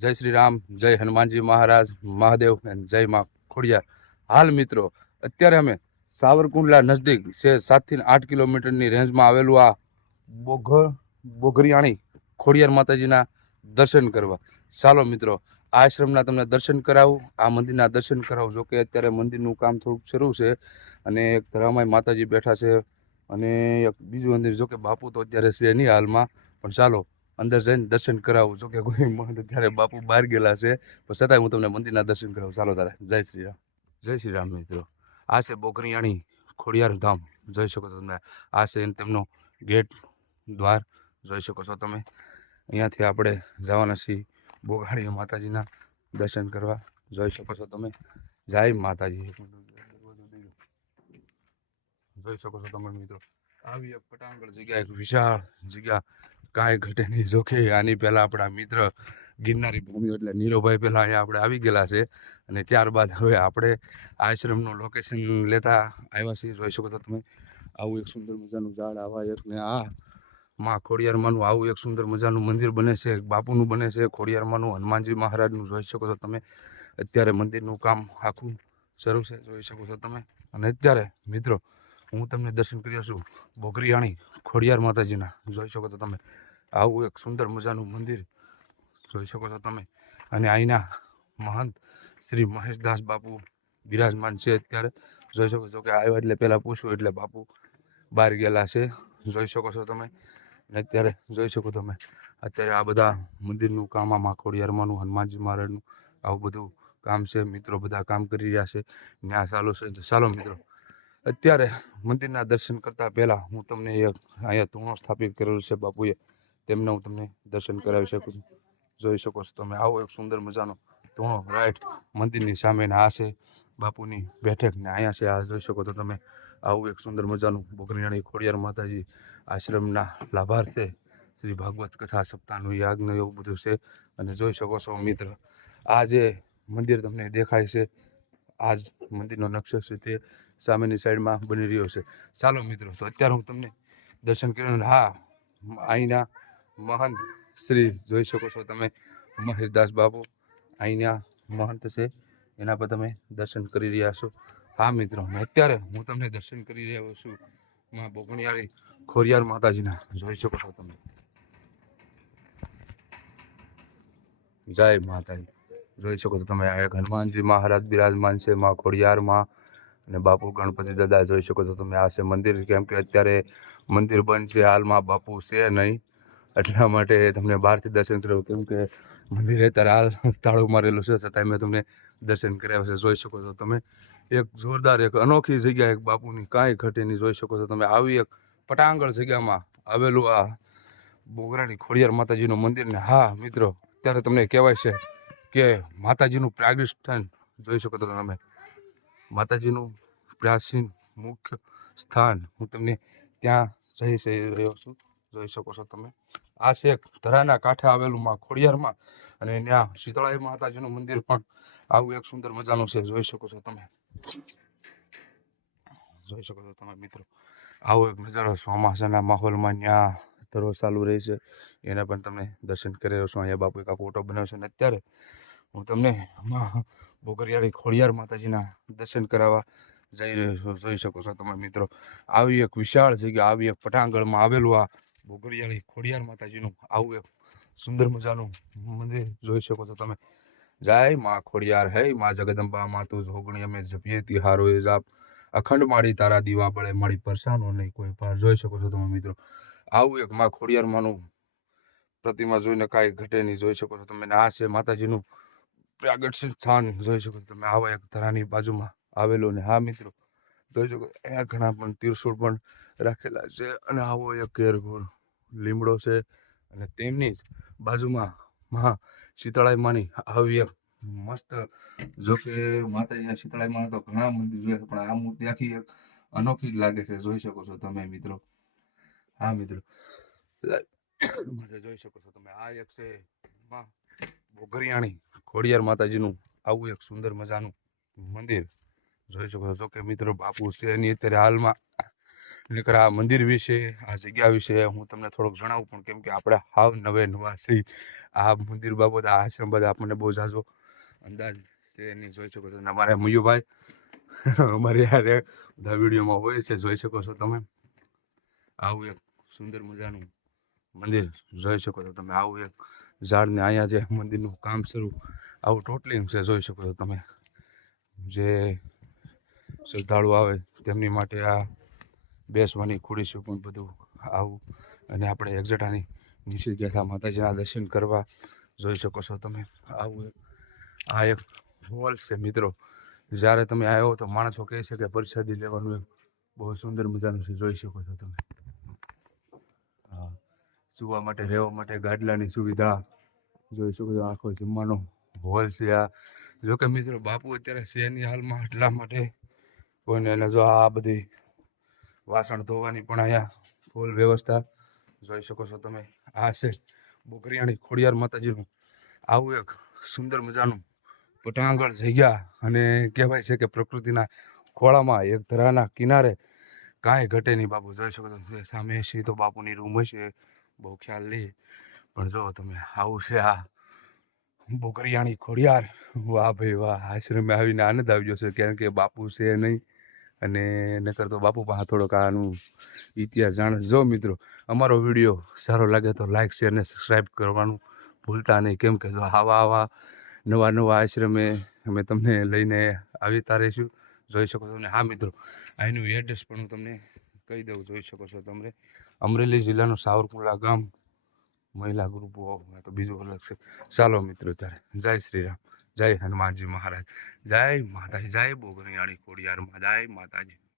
જય શ્રી રામ, જય હનુમાનજી મહારાજ, મહાદેવ અને જય મા ખોડિયાર. હાલ મિત્રો, અત્યારે અમે સાવરકુંડલા નજદીક છે સાતથી આઠ કિલોમીટરની રેન્જમાં આવેલું આ બોઘ, બોઘરિયાણી ખોડિયાર માતાજીના દર્શન કરવા. ચાલો મિત્રો, આશ્રમના તમને દર્શન કરાવું, આ મંદિરના દર્શન કરાવું. જોકે અત્યારે મંદિરનું કામ થોડુંક શરૂ છે અને એક ધરામાય માતાજી બેઠા છે અને એક બીજું મંદિર, જોકે બાપુ તો અત્યારે છે નહીં હાલમાં. પણ ચાલો અંદર જઈને દર્શન કરાવું. જો કે કોઈ મહંત ત્યારે બાપુ બહાર ગયેલા છે, પણ છતાંય હું તમને મંદિરના દર્શન કરાવું. ચાલો તારે. જય શ્રી રામ. જય શ્રી રામ મિત્રો. આ છે બોકરિયાણી ખોડિયાર ધામ. જોઈ શકો છો તમે. આ છે તેમનો ગેટ, દ્વાર. જોઈ શકો છો તમે. અહીંયાથી આપણે જવાના છીએ બોગાડી માતાજીના દર્શન કરવા. જોઈ શકો છો તમે. જય માતાજી. જોઈ શકો છો તમે મિત્રો. આવી એક પટાંગણ જગ્યા, એક વિશાળ જગ્યા. કાંઈ ઘટે નહીં. જોકે આની પહેલાં આપણા મિત્ર ગિરનારી ભૂમિ એટલે નીરોભાઈ પહેલાં અહીંયા આપણે આવી ગયેલા છે અને ત્યારબાદ હવે આપણે આશ્રમનું લોકેશન લેતા આવ્યા છીએ. જોઈ શકો છો તમે, આવું એક સુંદર મજાનું ઝાડ, આવા એક ને આ માં ખોડિયારમાંનું આવું એક સુંદર મજાનું મંદિર બને છે બાપુનું બને છે, ખોડિયારમાંનું, હનુમાનજી મહારાજનું. જોઈ શકો છો તમે, અત્યારે મંદિરનું કામ આખું શરૂ છે. જોઈ શકો છો તમે. અને અત્યારે મિત્રો હું તમને દર્શન કર્યો છું બોગરીયાણી ખોડિયાર માતાજીના. જોઈ શકો છો તમે. આવું એક સુંદર મજાનું મંદિર જોઈ શકો છો તમે. અને અહીંના મહંત શ્રી મહેશદાસ બાપુ બિરાજમાન છે અત્યારે. જોઈ શકો છો કે આવ્યા એટલે પહેલાં પૂછ્યું એટલે બાપુ બહાર ગયેલા છે. જોઈ શકો છો તમે. અને અત્યારે જોઈ શકો તમે. અત્યારે આ બધા મંદિરનું કામ, આમાં ખોડિયારમાંનું, હનુમાનજી મહારાજનું, આવું બધું કામ છે. મિત્રો બધા કામ કરી રહ્યા છે. ત્યાં ચાલુ છે. તો ચાલો મિત્રો. અત્યારે મંદિરના દર્શન કરતાં પહેલાં હું તમને એક અહીંયા ધૂણો સ્થાપિત કરેલું છે બાપુએ. તેમને હું તમને દર્શન કરાવી શકું છું. જોઈ શકો છો તમે. આવો એક સુંદર મજાનો ધૂણો રાઈટ મંદિરની સામે ને આ છે બાપુની બેઠક ને અહીંયા છે આ જોઈ શકો તો તમે. આવું એક સુંદર મજાનું બોગરિયાણી ખોડિયાર માતાજી આશ્રમના લાભાર્થે શ્રી ભાગવત કથા સપ્તાહનું યાજ્ઞ એવું બધું છે. અને જોઈ શકો છો મિત્ર આ જે મંદિર તમને દેખાય છે આ જ મંદિરનો નકશો છે તે સામેની સાઈડમાં બની રહ્યો છે. ચાલો મિત્રો, તો અત્યારે હું તમને દર્શન કરીને હા, અહીંના મહંત શ્રી જોઈ શકો છો તમે, મહેશદાસ બાપુ. અહીંના મહંત છે, એના પર તમે દર્શન કરી રહ્યા છો. હા મિત્રો અત્યારે હું તમને દર્શન કરી રહ્યો છું માં બોગણિયાળી ખોરિયાર માતાજીના. જોઈ શકો છો તમે. જય માતાજી. જોઈ શકો છો તમે. આ હનુમાનજી મહારાજ બિરાજમાન છે, મા ખોડિયારમાં. અને બાપુ ગણપતિ દાદા જોઈ શકો છો તમે. આ છે મંદિર, કેમ કે અત્યારે મંદિર બંધ છે, હાલમાં બાપુ છે નહીં. એટલા માટે તમને બહારથી દર્શન કરાવું. કેમ કે મંદિરે અત્યારે હાલ તાળું મારેલું છે છતાં મેં તમને દર્શન કર્યા છે જોઈ શકો છો તમે. એક જોરદાર, એક અનોખી જગ્યા, એક બાપુની કાંઈ ઘટે નહીં. જોઈ શકો છો તમે. આવી એક પટાંગણ જગ્યામાં આવેલું આ બોગરાની ખોડિયાર માતાજીનું મંદિર ને. હા, મિત્રો, ત્યારે તમને કહેવાય છે કે માતાજીનું પ્રાગિષ્ઠાન જોઈ શકો છો તમે. માતાજીનું પ્રાચીન મુખ્ય સ્થાન, હું તમને ત્યાં જઈ જઈ રહ્યો છું. જોઈ શકો છો તમે. આ છે ધરાના કાંઠે આવેલું માં ખોડિયારમાં અને ત્યાં શીતળાઈ માતાજીનું મંદિર પણ આવું એક સુંદર મજાનું છે. જોઈ શકો છો તમે. જોઈ શકો છો તમે મિત્રો. આવો એક નજારો ચોમાસાના માહોલમાં ત્યાં દરરોજ ચાલુ રહેશે એના પણ તમે દર્શન કરી છો. અહીંયા બાપુ એક ફોટો બનાવશો ને અત્યારે હું તમને બોગરિયાળી ખોડિયાર માતાજીના દર્શન કરાવવા જઈ રહ્યો છું. જોઈ શકો છો તમે મિત્રો, આવી એક વિશાળ જગ્યા, આવી એક પટાંગણમાં આવેલું આ બોગરિયાળી ખોડિયાર માતાજીનું આવું એક સુંદર મજાનું મંદિર જોઈ શકો છો તમે. જય મા ખોડિયાર, હે મા જગદંબા, મા તું જોગણી અમે જપીએ તિહારો એ જાપ. અખંડ માળી તારા દીવા બળે મારી પરસાનો નહીં કોઈ પાર. જોઈ શકો છો તમે મિત્રો આવું એક માં ખોડિયારમાંનું પ્રતિમા જોઈને કાંઈ ઘટે નહીં, જોઈ શકો છો તમે. આ છે માતાજીનું પ્રાગટ સ્થાન, જોઈ શકો તમે. આવા એક ધરાની બાજુમાં આવેલું ને. હા, મિત્રો, જોઈ શકો અહીંયા ઘણા પણ તીરસુળ પણ રાખેલા છે અને આવો એક ઘેરઘોર લીમડો છે અને તેમની જ બાજુમાં મહા શીતળાઈ માની આવી એક મસ્ત, જો કે માતાજીના શીતળાઈ તો ઘણા મંદિર જોયા પણ આ મૂર્તિ આખી એક અનોખી જ લાગે છે. જોઈ શકો છો તમે, મિત્રો. હા મિત્રો જોઈ શકો છો તમે આ એક છે માં બોગરિયાણી ખોડિયાર માતાજીનું આવું એક સુંદર મજાનું મંદિર જોઈ શકો છો કે મિત્રો બાપુ છે એની અત્યારે હાલમાં નકર આ મંદિર વિશે આ જગ્યા વિશે હું તમને થોડુંક જણાવું પણ કેમ કે આપણે હાવ નવે નવા છીએ આ મંદિર બાબત આ આશ્રમ બાબત આપણને બહુ ઝાઝો અંદાજ છે એની જોઈ શકો છો અમારે મયુભાઈ અમારે યારે બધા વિડીયોમાં હોય છે જોઈ શકો છો તમે આવું એક સુંદર મજાનું મંદિર જોઈ શકો છો તમે. આવું એક ઝાડને અહીંયા જે મંદિરનું કામ શરૂ, આવું ટોટલી છે જોઈ શકો છો તમે. જે શ્રદ્ધાળુ આવે તેમની માટે આ બેસવાની ખુરશી છે પણ બધું આવું. અને આપણે એક્ઝેટાની નીચે ગયા માતાજીના દર્શન કરવા. જોઈ શકો છો તમે. આવું આ એક હોલ છે મિત્રો. જ્યારે તમે આવ્યો તો માણસો કહે છે કે પરસાદી લેવાનું એક બહુ સુંદર મજાનું છે. જોઈ શકો છો તમે. સુવા માટે, રહેવા માટે ગાડલાની સુવિધા. જોઈ શકો છો આખો જમવાનો હોલ છે આ. જોકે મિત્રો, બાપુ અત્યારે શહેરની હાલમાં એટલા માટે? કોઈને એને જો આ બધી વાસણ ધોવાની પણ અહીંયા ફૂલ વ્યવસ્થા. જોઈ શકો છો તમે, આ છે બોકરિયાણી ખોડિયાર માતાજીનું. આવું એક સુંદર મજાનું પટાંગણ જગ્યા અને કહેવાય છે કે પ્રકૃતિના ખોળામાં, એક ધરાના કિનારે કાંઈ ઘટે નહીં બાપુ. જોઈ શકો છો સામે સીધો બાપુની રૂમ હશે. બહુ ખ્યાલ નહીં પણ જો તમે આવું છે આ બોકરિયાણી ખોડિયાર, વાહ ભાઈ વાહ, આશ્રમે આવીને આનંદ આવી જશે કારણ કે બાપુ છે નહીં અને નકર તો બાપુ પાસે થોડોક આનું ઇતિહાસ જાણે. જો મિત્રો, અમારો વીડિયો સારો લાગે તો લાઇક શેર અને સબસ્ક્રાઈબ કરવાનું ભૂલતા નહીં. કેમ કે જો આવા આવા નવા નવા આશ્રમે અમે તમને લઈને આવતા રહીશું. જોઈ શકો અને હા મિત્રો અહીંનું એડ્રેસ પણ હું તમને કહી દઉં જોઈ શકો છો તમે. અમરેલી જિલ્લાનું સાવરકુંડલા ગામ, મહિલા ગ્રુપ આ તો બીજું અલગ છે. ચાલો મિત્રો ત્યારે, જય શ્રી રામ જય હનુમાનજી મહારાજ, જય માતાજી, જય બોગરિયાળી કોડિયારમાં જય માતાજી.